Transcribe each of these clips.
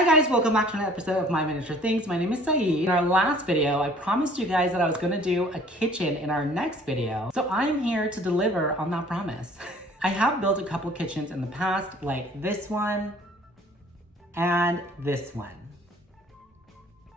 Hi guys, welcome back to another episode of My Miniature Things. My name is Saeed. In our last video, I promised you guys that I was gonna do a kitchen in our next video. So I'm here to deliver on that promise. I have built a couple kitchens in the past, like this one and this one.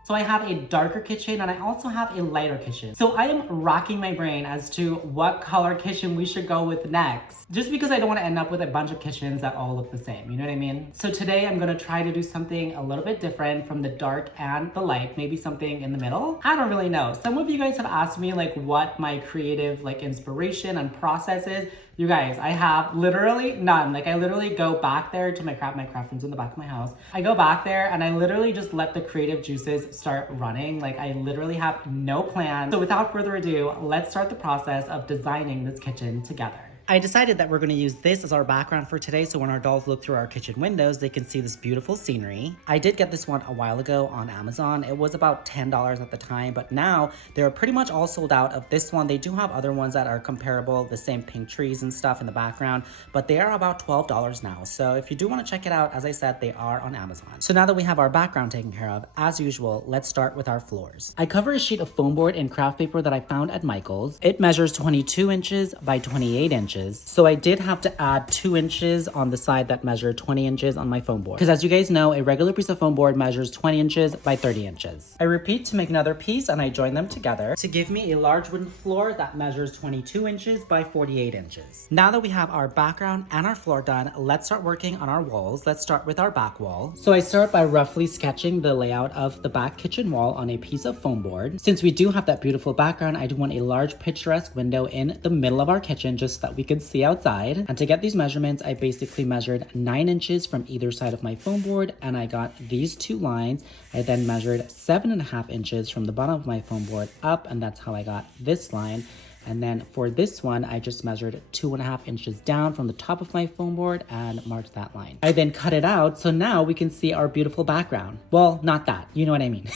So I have a darker kitchen and I also have a lighter kitchen. So I am racking my brain as to what color kitchen we should go with next. Just because I don't want to end up with a bunch of kitchens that all look the same, you know what I mean? So today I'm gonna try to do something a little bit different from the dark and the light, maybe something in the middle. I don't really know. Some of you guys have asked me like what my creative inspiration and process is. You guys, I have literally none. Like I literally go back there to my craft room's in the back of my house. I go back there and I literally just let the creative juices start running. Like I literally have no plan. So without further ado, let's start the process of designing this kitchen together. I decided that we're going to use this as our background for today, so when our dolls look through our kitchen windows, they can see this beautiful scenery. I did get this one a while ago on Amazon. It was about $10 at the time, but now they're pretty much all sold out of this one. They do have other ones that are comparable, the same pink trees and stuff in the background, but they are about $12 now. So if you do want to check it out, as I said, they are on Amazon. So now that we have our background taken care of, as usual, let's start with our floors. I cover a sheet of foam board and craft paper that I found at Michael's. It measures 22 inches by 28 inches. So I did have to add 2 inches on the side that measured 20 inches on my foam board. Because as you guys know, a regular piece of foam board measures 20 inches by 30 inches. I repeat to make another piece and I join them together to give me a large wooden floor that measures 22 inches by 48 inches. Now that we have our background and our floor done, let's start working on our walls. Let's start with our back wall. So I start by roughly sketching the layout of the back kitchen wall on a piece of foam board. Since we do have that beautiful background, I do want a large picturesque window in the middle of our kitchen just so that we can see outside. And to get these measurements, I basically measured 9 inches from either side of my foam board and I got these 2 lines. I then measured 7.5 inches from the bottom of my foam board up, and that's how I got this line. And then for this one, I just measured 2.5 inches down from the top of my foam board and marked that line. I then cut it out, so now we can see our beautiful background. Well, not that, you know what I mean.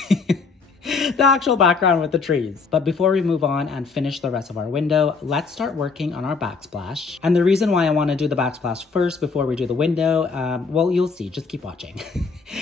The actual background with the trees. But before we move on and finish the rest of our window, let's start working on our backsplash. And the reason why I want to do the backsplash first before we do the window, well, you'll see, just keep watching.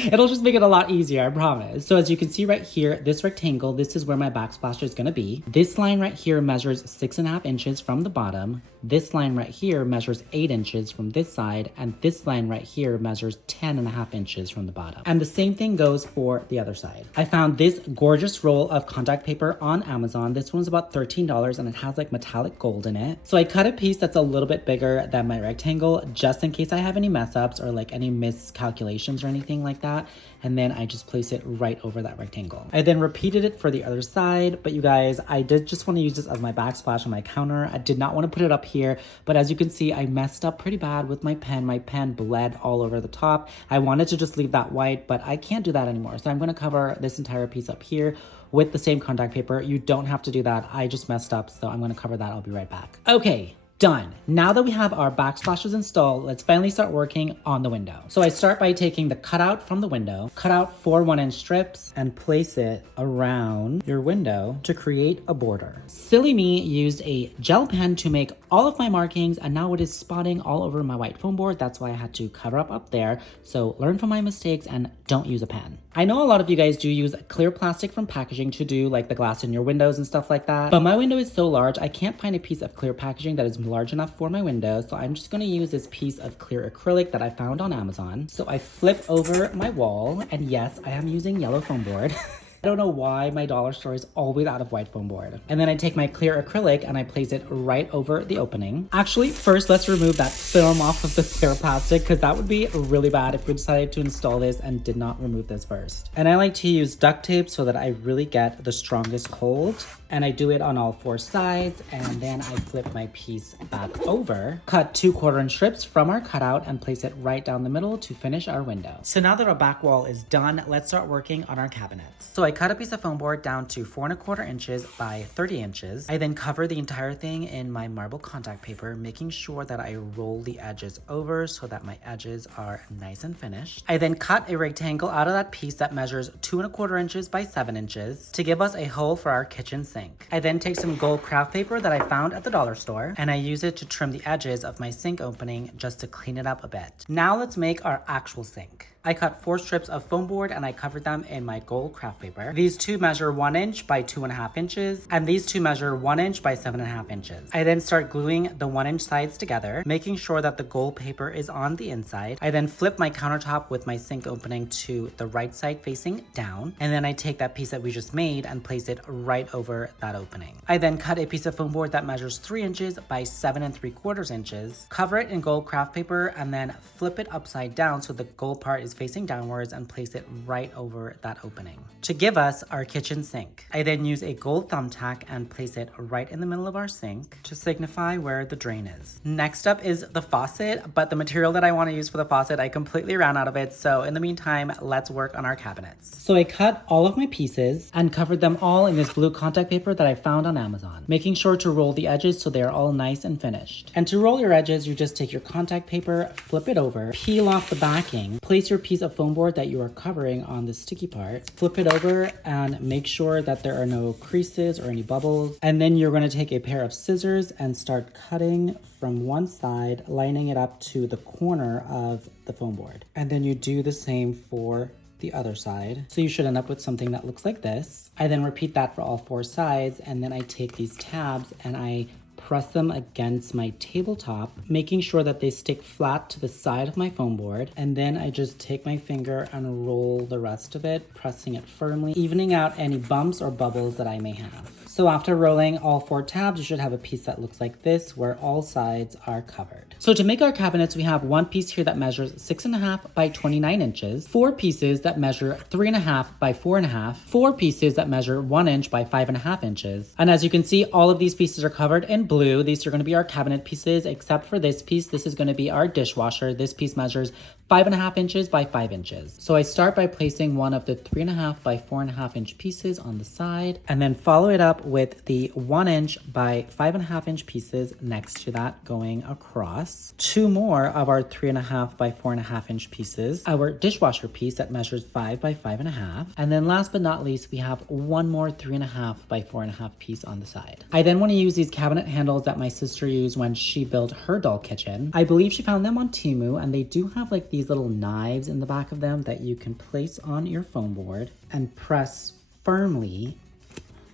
It'll just make it a lot easier, I promise. So as you can see right here, this rectangle, this is where my backsplash is going to be. This line right here measures 6.5 inches from the bottom. This line right here measures 8 inches from this side, and this line right here measures 10.5 inches from the bottom. And the same thing goes for the other side. I found this gorgeous roll of contact paper on Amazon. This one's about $13 and it has like metallic gold in it. So I cut a piece that's a little bit bigger than my rectangle just in case I have any mess ups or like any miscalculations or anything like that. And then I just place it right over that rectangle. I then repeated it for the other side, but you guys, I did just want to use this as my backsplash on my counter. I did not want to put it up here, but as you can see, I messed up pretty bad with my pen. My pen bled all over the top. I wanted to just leave that white, but I can't do that anymore. So I'm going to cover this entire piece up here with the same contact paper. You don't have to do that. I just messed up, so I'm going to cover that. I'll be right back. Okay. Done. Now that we have our backsplashes installed, let's finally start working on the window. So I start by taking the cutout from the window, cut out 4 1-inch strips and place it around your window to create a border. Silly me used a gel pen to make all of my markings, and now it is spotting all over my white foam board. That's why I had to cover up there. So learn from my mistakes and don't use a pen. I know a lot of you guys do use clear plastic from packaging to do like the glass in your windows and stuff like that, but my window is so large, I can't find a piece of clear packaging that is large enough for my window, so I'm just going to use this piece of clear acrylic that I found on Amazon. So I flip over my wall, and yes, I am using yellow foam board. I don't know why my dollar store is always out of white foam board. And then I take my clear acrylic and I place it right over the opening. Actually, first let's remove that film off of the clear plastic because that would be really bad if we decided to install this and did not remove this first. And I like to use duct tape so that I really get the strongest hold. And I do it on all 4 sides, and then I flip my piece back over, cut 2 1/4-inch strips from our cutout and place it right down the middle to finish our window. So now that our back wall is done, let's start working on our cabinets. So I cut a piece of foam board down to 4 1/4 inches by 30 inches. I then cover the entire thing in my marble contact paper, making sure that I roll the edges over so that my edges are nice and finished. I then cut a rectangle out of that piece that measures 2 1/4 inches by 7 inches to give us a hole for our kitchen sink. I then take some gold craft paper that I found at the dollar store and I use it to trim the edges of my sink opening just to clean it up a bit. Now let's make our actual sink. I cut 4 strips of foam board and I covered them in my gold craft paper. These 2 measure 1 inch by 2.5 inches, and these 2 measure 1 inch by 7.5 inches. I then start gluing the 1 inch sides together, making sure that the gold paper is on the inside. I then flip my countertop with my sink opening to the right side facing down, and then I take that piece that we just made and place it right over that opening. I then cut a piece of foam board that measures 3 inches by 7.75 inches, cover it in gold craft paper, and then flip it upside down so the gold part is facing downwards and place it right over that opening to give us our kitchen sink. I then use a gold thumbtack and place it right in the middle of our sink to signify where the drain is. Next up is the faucet, but the material that I want to use for the faucet, I completely ran out of it. So in the meantime, let's work on our cabinets. So I cut all of my pieces and covered them all in this blue contact paper that I found on Amazon, making sure to roll the edges so they are all nice and finished. And to roll your edges, you just take your contact paper, flip it over, peel off the backing, place your piece of foam board that you are covering on the sticky part, flip it over and make sure that there are no creases or any bubbles. And then you're going to take a pair of scissors and start cutting from one side, lining it up to the corner of the foam board. And then you do the same for the other side. So you should end up with something that looks like this. I then repeat that for all 4 sides, and then I take these tabs and I press them against my tabletop, making sure that they stick flat to the side of my foam board. And then I just take my finger and roll the rest of it, pressing it firmly, evening out any bumps or bubbles that I may have. So after rolling all 4 tabs, you should have a piece that looks like this, where all sides are covered. So to make our cabinets, we have one piece here that measures 6.5 by 29 inches, 4 pieces that measure 3.5 by 4.5, 4 pieces that measure 1 inch by 5.5 inches. And as you can see, all of these pieces are covered in blue. These are going to be our cabinet pieces, except for this piece. This is going to be our dishwasher. This piece measures 5.5 inches by 5 inches. So I start by placing one of the 3.5 by 4.5 inch pieces on the side, and then follow it up with the 1 inch by 5.5 inch pieces next to that going across. 2 more of our 3.5 by 4.5 inch pieces, our dishwasher piece that measures 5 by 5.5. And then last but not least, we have 1 more 3.5 by 4.5 piece on the side. I then want to use these cabinet handles that my sister used when she built her doll kitchen. I believe she found them on Temu, and they do have like these little knives in the back of them that you can place on your foam board and press firmly,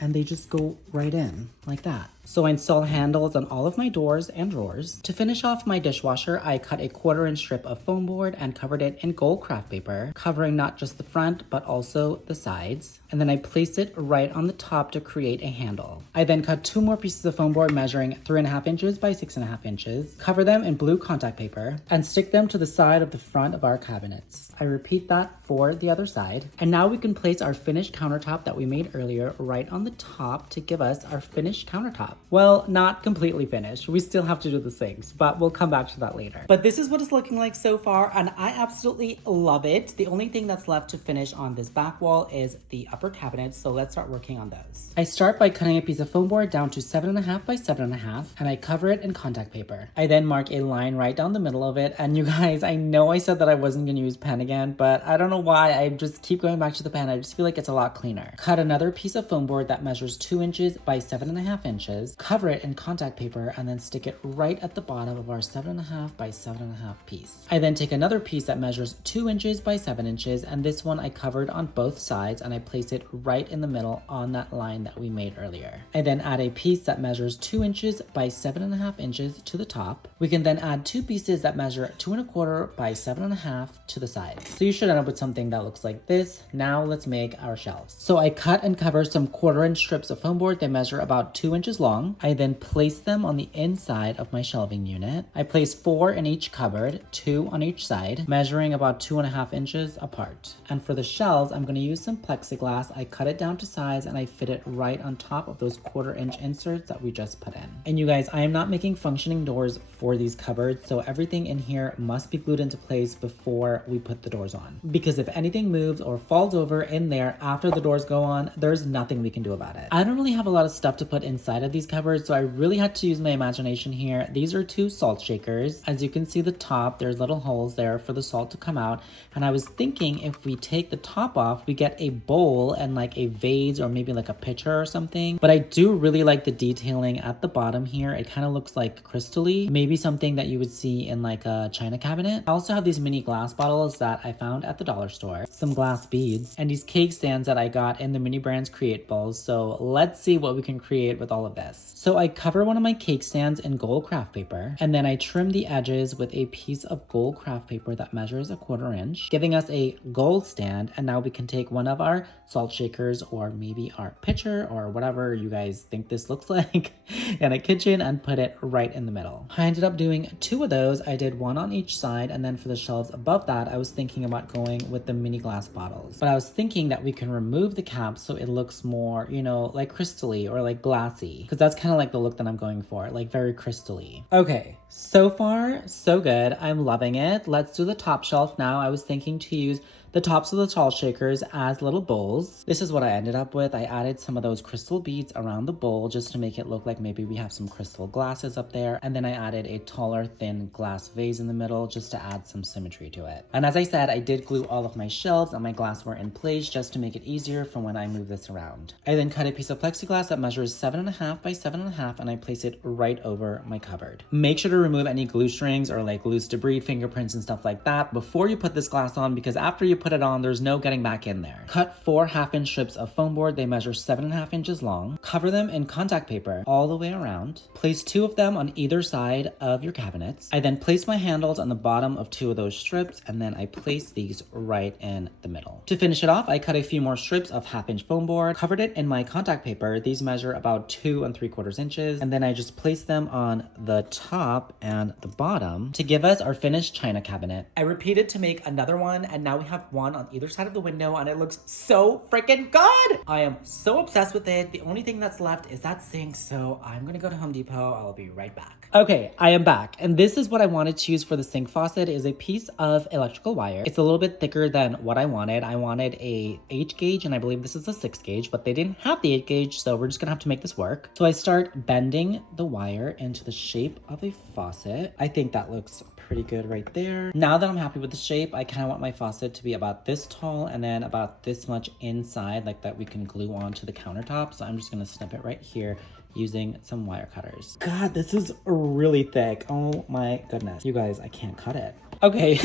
and they just go right in like that. So I install handles on all of my doors and drawers. To finish off my dishwasher, I cut a 1/4 inch strip of foam board and covered it in gold craft paper, covering not just the front, but also the sides. And then I placed it right on the top to create a handle. I then cut 2 more pieces of foam board measuring 3.5 inches by 6.5 inches, cover them in blue contact paper, and stick them to the side of the front of our cabinets. I repeat that for the other side. And now we can place our finished countertop that we made earlier right on the top to give us our finished countertop. Well, not completely finished. We still have to do the sinks, but we'll come back to that later. But this is what it's looking like so far, and I absolutely love it. The only thing that's left to finish on this back wall is the upper cabinets, so let's start working on those. I start by cutting a piece of foam board down to 7.5 by 7.5, and I cover it in contact paper. I then mark a line right down the middle of it, and you guys, I know I said that I wasn't going to use pen again, but I don't know why. I just keep going back to the pen. I just feel like it's a lot cleaner. Cut another piece of foam board that measures 2 inches by 7.5 inches. Cover it in contact paper, and then stick it right at the bottom of our 7.5 by 7.5 piece. I then take another piece that measures 2 inches by 7 inches, and this one I covered on both sides, and I place it right in the middle on that line that we made earlier. I then add a piece that measures 2 inches by 7.5 inches to the top. We can then add 2 pieces that measure 2.25 by 7.5 to the side. So you should end up with something that looks like this. Now let's make our shelves. So I cut and cover some 1/4 inch strips of foam board. They measure about 2 inches long. I then place them on the inside of my shelving unit. I place 4 in each cupboard, 2 on each side, measuring about 2.5 inches apart. And for the shelves, I'm going to use some plexiglass. I cut it down to size and I fit it right on top of those 1/4 inch inserts that we just put in. And you guys, I am not making functioning doors for these cupboards, so everything in here must be glued into place before we put the doors on. Because if anything moves or falls over in there after the doors go on, there's nothing we can do about it. I don't really have a lot of stuff to put inside of these these cupboards, so I really had to use my imagination here. These are 2 salt shakers. As you can see the top, there's little holes there for the salt to come out. And I was thinking if we take the top off, we get a bowl and like a vase or maybe like a pitcher or something. But I do really like the detailing at the bottom here. It kind of looks like crystally, maybe something that you would see in like a china cabinet. I also have these mini glass bottles that I found at the dollar store, some glass beads, and these cake stands that I got in the Mini Brands Create Bowls. So let's see what we can create with all of this. So I cover one of my cake stands in gold craft paper, and then I trim the edges with a piece of gold craft paper that measures a 1/4 inch, giving us a gold stand. And now we can take one of our salt shakers or maybe our pitcher or whatever you guys think this looks like in a kitchen and put it right in the middle. I ended up doing 2 of those. I did 1 on each side, and then for the shelves above that, I was thinking about going with the mini glass bottles. But I was thinking that we can remove the cap so it looks more, you know, like crystally or like glassy, because that's kind of like the look that I'm going for, like very crystally. Okay, so far so good. I'm loving it. Let's do the top shelf now. I was thinking to use the tops of the salt shakers as little bowls. This is what I ended up with. I added some of those crystal beads around the bowl just to make it look like maybe we have some crystal glasses up there. And then I added a taller, thin glass vase in the middle just to add some symmetry to it. And as I said, I did glue all of my shelves and my glassware in place just to make it easier for when I move this around. I then cut a piece of plexiglass that measures 7.5 by 7.5 and I place it right over my cupboard. Make sure to remove any glue strings or like loose debris, fingerprints and stuff like that before you put this glass on, because after you put it on, there's no getting back in there. Cut 4 1/2-inch strips of foam board. They measure 7.5 inches long. Cover them in contact paper all the way around. Place 2 of them on either side of your cabinets. I then place my handles on the bottom of 2 of those strips, and then I place these right in the middle. To finish it off, I cut a few more strips of 1/2-inch foam board, covered it in my contact paper. These measure about 2 3/4 inches, and then I just place them on the top and the bottom to give us our finished china cabinet. I repeated to make another one, and now we have one on either side of the window, and it looks so freaking good. I am so obsessed with it. The only thing that's left is that sink, so I'm gonna go to Home Depot. I'll be right back. Okay, I am back, and this is what I wanted to use for the sink faucet. It is a piece of electrical wire. It's a little bit thicker than what I wanted. I wanted a 8 gauge, and I believe this is a 6 gauge, but they didn't have the 8 gauge, so we're just gonna have to make this work. So I start bending the wire into the shape of a faucet. I think that looks pretty good right there. Now that I'm happy with the shape, I kind of want my faucet to be about this tall and then about this much inside, like that we can glue onto the countertop. So I'm just gonna snip it right here using some wire cutters. God, this is really thick. Oh my goodness. You guys, I can't cut it. Okay.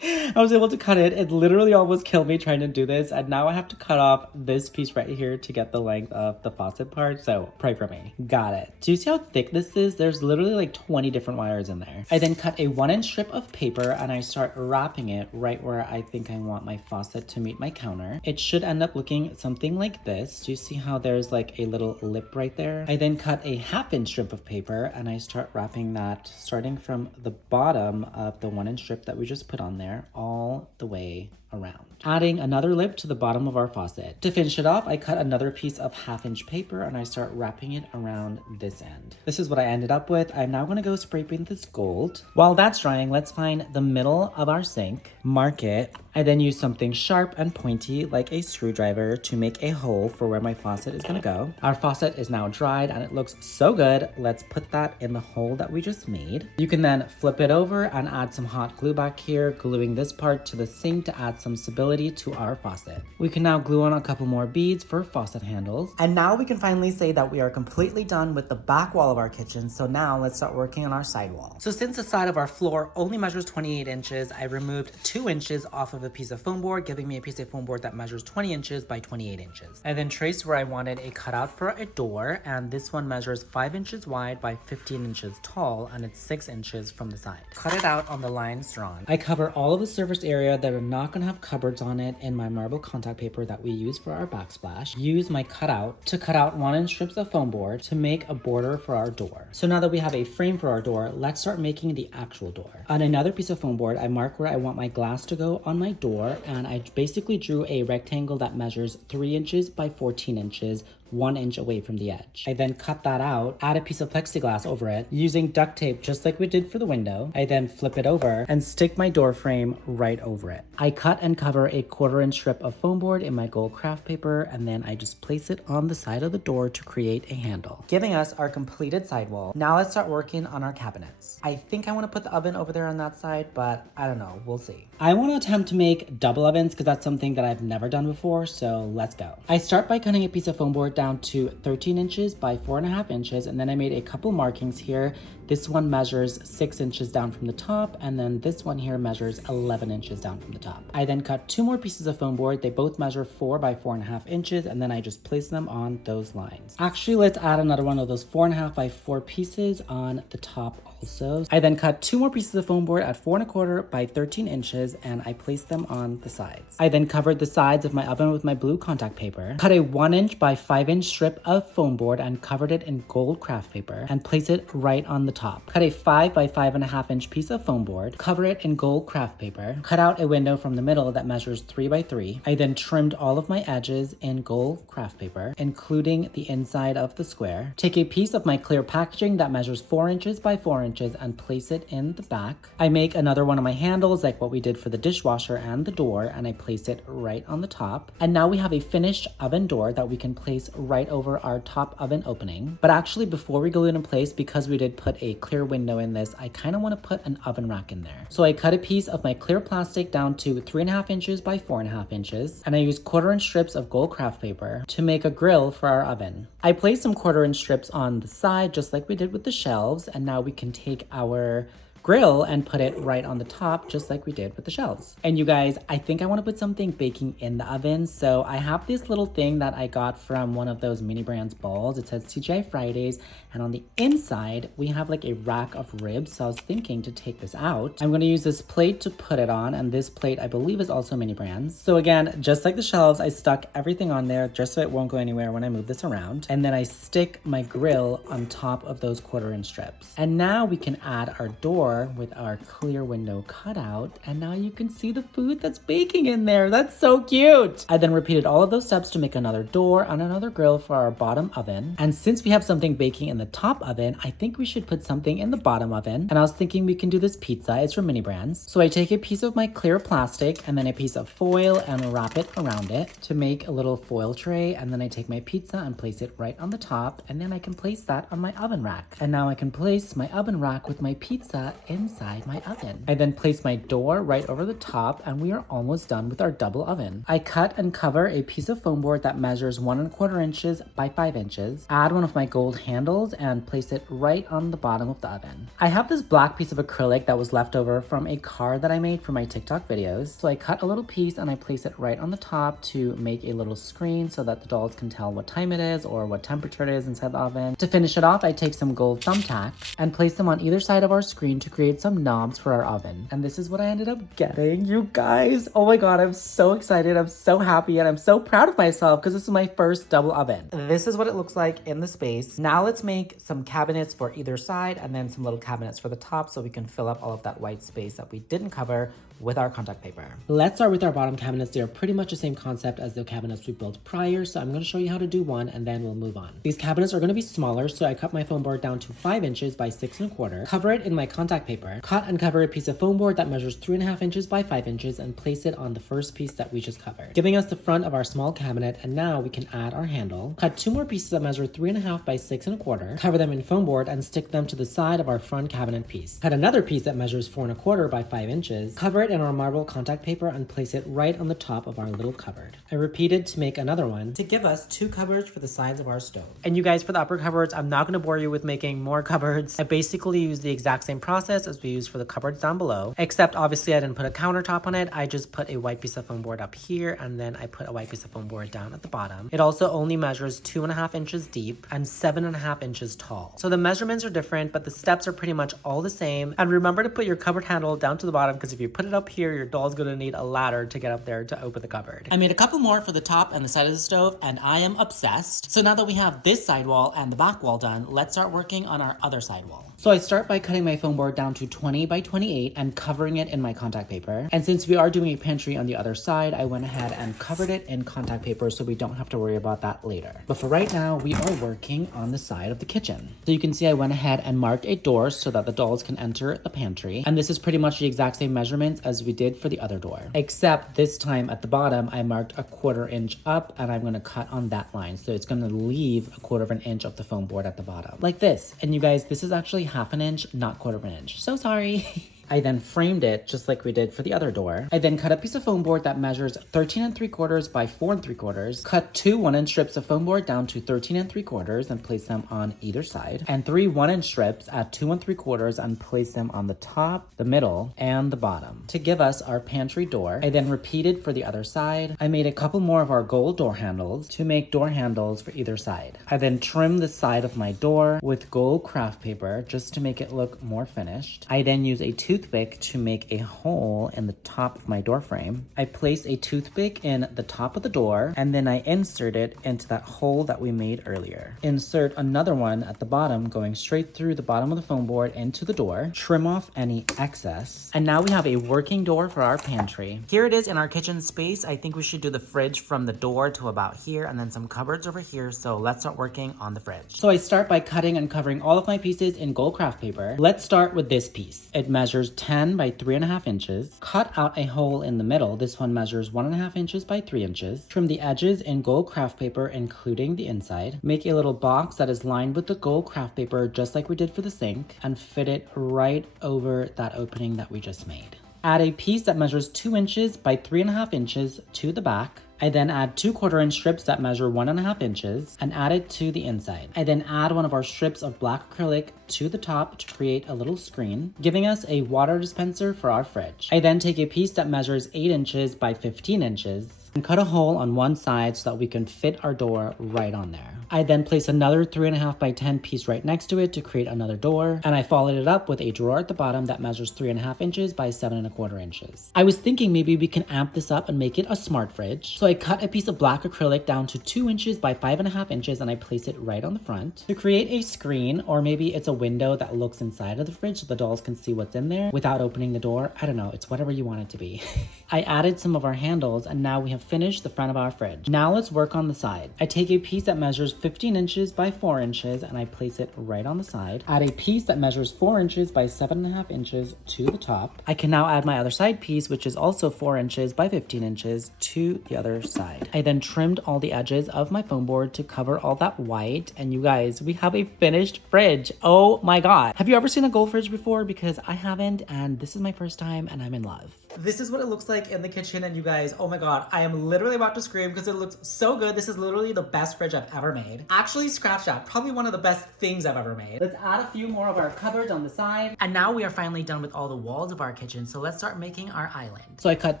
I was able to cut it. It literally almost killed me trying to do this, and now I have to cut off this piece right here to get the length of the faucet part, so pray for me. Got it. Do you see how thick this is? There's literally like 20 different wires in there. I then cut a 1-inch strip of paper and I start wrapping it right where I think I want my faucet to meet my counter. It should end up looking something like this. Do you see how there's like a little lip right there? I then cut a 1/2-inch strip of paper and I start wrapping that starting from the bottom of the 1-inch strip that we just put on there all the way around. Adding another lip to the bottom of our faucet. To finish it off, I cut another piece of 1/2-inch paper and I start wrapping it around this end. This is what I ended up with. I'm now gonna go spray paint this gold. While that's drying, let's find the middle of our sink, mark it. I then use something sharp and pointy like a screwdriver to make a hole for where my faucet is gonna go. Our faucet is now dried and it looks so good. Let's put that in the hole that we just made. You can then flip it over and add some hot glue back here, gluing this part to the sink to add some stability to our faucet. We can now glue on a couple more beads for faucet handles. And now we can finally say that we are completely done with the back wall of our kitchen. So now let's start working on our side wall. So since the side of our floor only measures 28 inches, I removed 2 inches off of a piece of foam board, giving me a piece of foam board that measures 20 inches by 28 inches. I then traced where I wanted a cutout for a door, and this one measures 5 inches wide by 15 inches tall, and it's 6 inches from the side. Cut it out on the lines drawn. I cover all of the surface area that are not gonna have cupboards on it in my marble contact paper that we use for our backsplash. Use my cutout to cut out 1-inch strips of foam board to make a border for our door. So now that we have a frame for our door, let's start making the actual door. On another piece of foam board, I mark where I want my glass to go on my door, and I basically drew a rectangle that measures 3 inches by 14 inches 1 inch away from the edge. I then cut that out, add a piece of plexiglass over it using duct tape just like we did for the window. I then flip it over and stick my door frame right over it. I cut and cover a 1/4 inch strip of foam board in my gold craft paper, and then I just place it on the side of the door to create a handle, giving us our completed sidewall. Now let's start working on our cabinets. I think I want to put the oven over there on that side, but I don't know, we'll see. I want to attempt to make double ovens because that's something that I've never done before, so let's go. I start by cutting a piece of foam board down to 13 inches by 4.5 inches, and then I made a couple markings here. This one measures 6 inches down from the top, and then this one here measures 11 inches down from the top. I then cut 2 more pieces of foam board. They both measure 4 by 4.5 inches, and then I just place them on those lines. Actually, let's add another one of those 4.5 by 4 pieces on the top also. I then cut 2 more pieces of foam board at 4.25 by 13 inches, and I placed them on the sides. I then covered the sides of my oven with my blue contact paper, cut a 1 inch by 5 inch strip of foam board and covered it in gold craft paper and place it right on the top. Cut a 5 by 5.5 inch piece of foam board, cover it in gold craft paper, cut out a window from the middle that measures 3 by 3. I then trimmed all of my edges in gold craft paper, including the inside of the square. Take a piece of my clear packaging that measures 4 inches by 4 inches and place it in the back. I make another one of my handles like what we did for the dishwasher and the door, and I place it right on the top. And now we have a finished oven door that we can place right over our top oven opening. But actually, before we glue it in place, because we did put a clear window in this, I kind of want to put an oven rack in there. So I cut a piece of my clear plastic down to 3.5 inches by 4.5 inches, and I used 1/4 inch strips of gold craft paper to make a grill for our oven. I placed some 1/4 inch strips on the side just like we did with the shelves, and now we can take our grill and put it right on the top just like we did with the shelves. And you guys, I think I want to put something baking in the oven, so I have this little thing that I got from one of those mini brands balls. It says TGI Fridays, and on the inside we have like a rack of ribs, so I was thinking to take this out. I'm going to use this plate to put it on, and this plate I believe is also mini brands. So again, just like the shelves, I stuck everything on there just so it won't go anywhere when I move this around, and then I stick my grill on top of those 1/4 inch strips. And now we can add our door with our clear window cutout, and now you can see the food that's baking in there. That's so cute. I then repeated all of those steps to make another door and another grill for our bottom oven. And since we have something baking in the top oven, I think we should put something in the bottom oven. And I was thinking we can do this pizza. It's from mini brands. So I take a piece of my clear plastic and then a piece of foil and wrap it around it to make a little foil tray, and then I take my pizza and place it right on the top, and then I can place that on my oven rack. And now I can place my oven rack with my pizza inside my oven. I then place my door right over the top, and we are almost done with our double oven. I cut and cover a piece of foam board that measures 1.25 inches by 5 inches, add one of my gold handles, and place it right on the bottom of the oven. I have this black piece of acrylic that was left over from a card that I made for my TikTok videos, so I cut a little piece and I place it right on the top to make a little screen so that the dolls can tell what time it is or what temperature it is inside the oven. To finish it off, I take some gold thumbtacks and place them on either side of our screen to create some knobs for our oven. And this is what I ended up getting, you guys. Oh my god, I'm so excited, I'm so happy, and I'm so proud of myself because this is my first double oven. This is what it looks like in the space. Now let's make some cabinets for either side and then some little cabinets for the top so we can fill up all of that white space that we didn't cover with our contact paper. Let's start with our bottom cabinets. They are pretty much the same concept as the cabinets we built prior, so I'm going to show you how to do one and then we'll move on. These cabinets are going to be smaller, so I cut my foam board down to 5 inches by 6.25, cover it in my contact paper, cut and cover a piece of foam board that measures 3.5 inches by 5 inches and place it on the first piece that we just covered, giving us the front of our small cabinet. And now we can add our handle. Cut 2 more pieces that measure 3.5 by 6.25, cover them in foam board and stick them to the side of our front cabinet piece. Cut another piece that measures 4.25 by 5 inches, cover it in our marble contact paper and place it right on the top of our little cupboard. I repeated to make another one to give us 2 cupboards for the sides of our stove. And you guys, for the upper cupboards, I'm not going to bore you with making more cupboards. I basically use the exact same process as we used for the cupboards down below, except obviously I didn't put a countertop on it. I just put a white piece of foam board up here, and then I put a white piece of foam board down at the bottom. It also only measures 2.5 inches deep and 7.5 inches tall. So the measurements are different, but the steps are pretty much all the same. And remember to put your cupboard handle down to the bottom, because if you put it up here, your doll's gonna need a ladder to get up there to open the cupboard. I made a couple more for the top and the side of the stove, and I am obsessed. So now that we have this side wall and the back wall done, let's start working on our other side wall. So I start by cutting my foam board down to 20 by 28 and covering it in my contact paper. And since we are doing a pantry on the other side, I went ahead and covered it in contact paper so we don't have to worry about that later. But for right now, we are working on the side of the kitchen. So you can see I went ahead and marked a door so that the dolls can enter the pantry. And this is pretty much the exact same measurements as we did for the other door. Except this time at the bottom, I marked a 1/4 inch up and I'm gonna cut on that line. So it's gonna leave a 1/4 of an inch of the foam board at the bottom. Like this. And you guys, this is actually 1/2 an inch, not 1/4 of an inch. So sorry. I then framed it just like we did for the other door. I then cut a piece of foam board that measures 13 3/4 by 4 3/4, cut 2 1-inch strips of foam board down to 13 3/4 and place them on either side, and 3 1-inch strips at 2 3/4 and place them on the top, the middle, and the bottom to give us our pantry door. I then repeated for the other side. I made a couple more of our gold door handles to make door handles for either side. I then trimmed the side of my door with gold craft paper just to make it look more finished. I then used a toothpick to make a hole in the top of my door frame. I placed a toothpick in the top of the door and then I insert it into that hole that we made earlier. Insert another one at the bottom going straight through the bottom of the foam board into the door. Trim off any excess. And now we have a working door for our pantry. Here it is in our kitchen space. I think we should do the fridge from the door to about here and then some cupboards over here. So let's start working on the fridge. So I start by cutting and covering all of my pieces in gold craft paper. Let's start with this piece. It measures 10 by 3.5 inches. Cut out a hole in the middle. This one measures 1.5 inches by 3 inches. Trim the edges in gold craft paper, including the inside. Make a little box that is lined with the gold craft paper, just like we did for the sink, and fit it right over that opening that we just made. Add a piece that measures 2 inches by 3.5 inches to the back. I then add 2 1/4 inch strips that measure 1.5 inches and add it to the inside. I then add one of our strips of black acrylic to the top to create a little screen, giving us a water dispenser for our fridge. I then take a piece that measures 8 inches by 15 inches and cut a hole on one side so that we can fit our door right on there. I then place another 3.5 by 10 piece right next to it to create another door, and I followed it up with a drawer at the bottom that measures 3.5 inches by 7.25 inches. I was thinking maybe we can amp this up and make it a smart fridge. So I cut a piece of black acrylic down to 2 inches by 5.5 inches and I place it right on the front to create a screen, or maybe it's a window that looks inside of the fridge so the dolls can see what's in there without opening the door. I don't know, it's whatever you want it to be. I added some of our handles and now we have finished the front of our fridge. Now let's work on the side. I take a piece that measures 15 inches by 4 inches and I place it right on the side. Add a piece that measures 4 inches by 7.5 inches to the top. I can now add my other side piece, which is also 4 inches by 15 inches to the other side. I then trimmed all the edges of my foam board to cover all that white, and you guys, we have a finished fridge. Oh my god. Have you ever seen a gold fridge before? Because I haven't, and this is my first time and I'm in love. This is what it looks like in the kitchen, and you guys, oh my god, I am literally about to scream because it looks so good. This is literally the best fridge I've ever made. Actually, scratch that. Probably one of the best things I've ever made. Let's add a few more of our cupboards on the side. And now we are finally done with all the walls of our kitchen, so let's start making our island. So I cut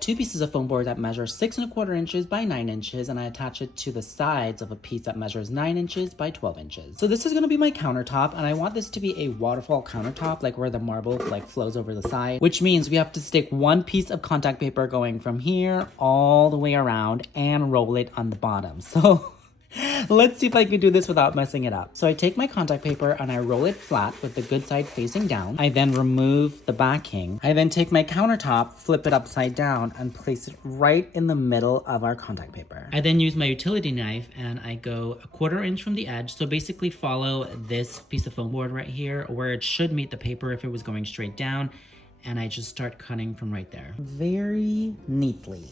2 pieces of foam board that measure 6.25 inches by 9 inches, and I attach it to the sides of a piece that measures 9 inches by 12 inches. So this is gonna be my countertop, and I want this to be a waterfall countertop, like where the marble like flows over the side, which means we have to stick one piece of contact paper going from here all the way around and roll it on the bottom. So let's see if I can do this without messing it up. So I take my contact paper and I roll it flat with the good side facing down. I then remove the backing. I then take my countertop, flip it upside down, and place it right in the middle of our contact paper. I then use my utility knife and I go 1/4 inch from the edge. So basically follow this piece of foam board right here where it should meet the paper if it was going straight down. And I just start cutting from right there. Very neatly.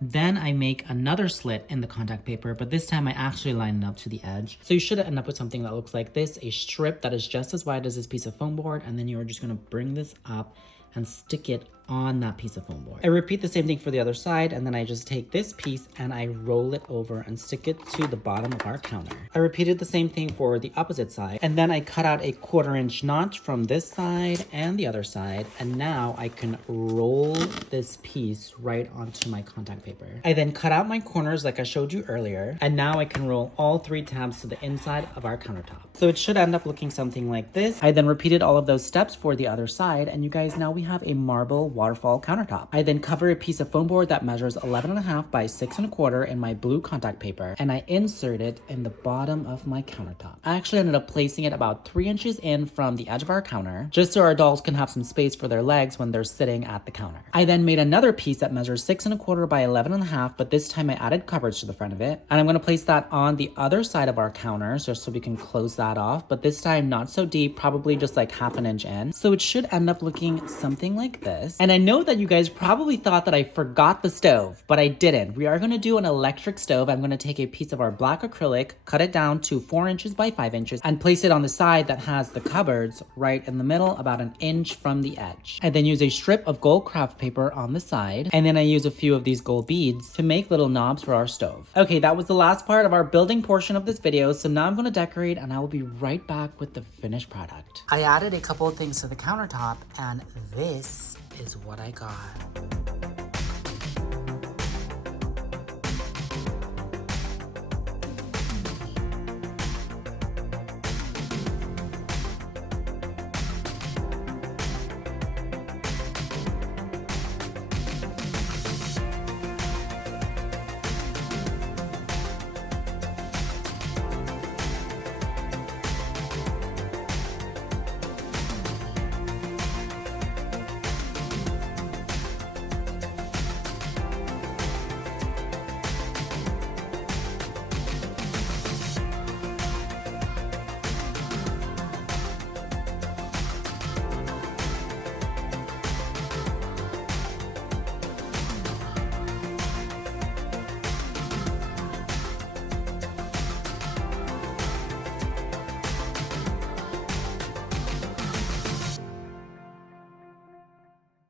Then I make another slit in the contact paper, but this time I actually line it up to the edge. So you should end up with something that looks like this, a strip that is just as wide as this piece of foam board, and then you're just gonna bring this up and stick it on that piece of foam board. I repeat the same thing for the other side, and then I just take this piece and I roll it over and stick it to the bottom of our counter. I repeated the same thing for the opposite side, and then I cut out a 1/4 inch notch from this side and the other side, and now I can roll this piece right onto my contact paper. I then cut out my corners like I showed you earlier, and now I can roll all 3 tabs to the inside of our countertop. So it should end up looking something like this. I then repeated all of those steps for the other side, and you guys, now we have a marble waterfall countertop. I then cover a piece of foam board that measures 11.5 by 6.25 in my blue contact paper, and I insert it in the bottom of my countertop. I actually ended up placing it about 3 inches in from the edge of our counter, just so our dolls can have some space for their legs when they're sitting at the counter. I then made another piece that measures 6.25 by 11.5, but this time I added cupboards to the front of it, and I'm going to place that on the other side of our counter just so we can close that off, but this time not so deep, probably just like half an inch in. So it should end up looking something like this. And I know that you guys probably thought that I forgot the stove, but I didn't. We are going to do an electric stove. I'm going to take a piece of our black acrylic, cut it down to 4 inches by 5 inches, and place it on the side that has the cupboards right in the middle, about an inch from the edge. I then use a strip of gold craft paper on the side, and then I use a few of these gold beads to make little knobs for our stove. Okay, that was the last part of our building portion of this video, so now I'm going to decorate and I will be right back with the finished product. I added a couple of things to the countertop, and this is what I got.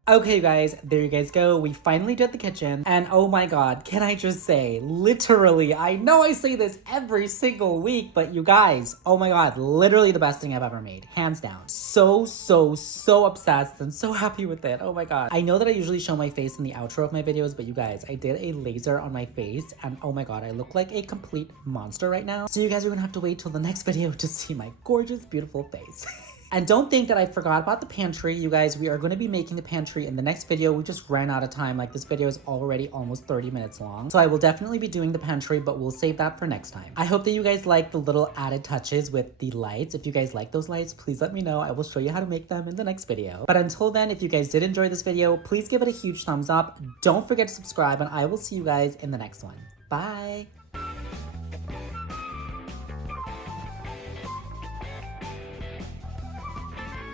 Okay, guys, there you guys go. We finally did the kitchen, and oh my god, can I just say, literally, I know I say this every single week, but you guys, oh my god, literally the best thing I've ever made, hands down. So obsessed and so happy with it. Oh my god. I know that I usually show my face in the outro of my videos, but you guys, I did a laser on my face, and oh my god, I look like a complete monster right now. So you guys are gonna have to wait till the next video to see my gorgeous, beautiful face. And don't think that I forgot about the pantry. You guys, we are going to be making the pantry in the next video. We just ran out of time. Like, this video is already almost 30 minutes long. So I will definitely be doing the pantry, but we'll save that for next time. I hope that you guys like the little added touches with the lights. If you guys like those lights, please let me know. I will show you how to make them in the next video. But until then, if you guys did enjoy this video, please give it a huge thumbs up. Don't forget to subscribe, and I will see you guys in the next one. Bye!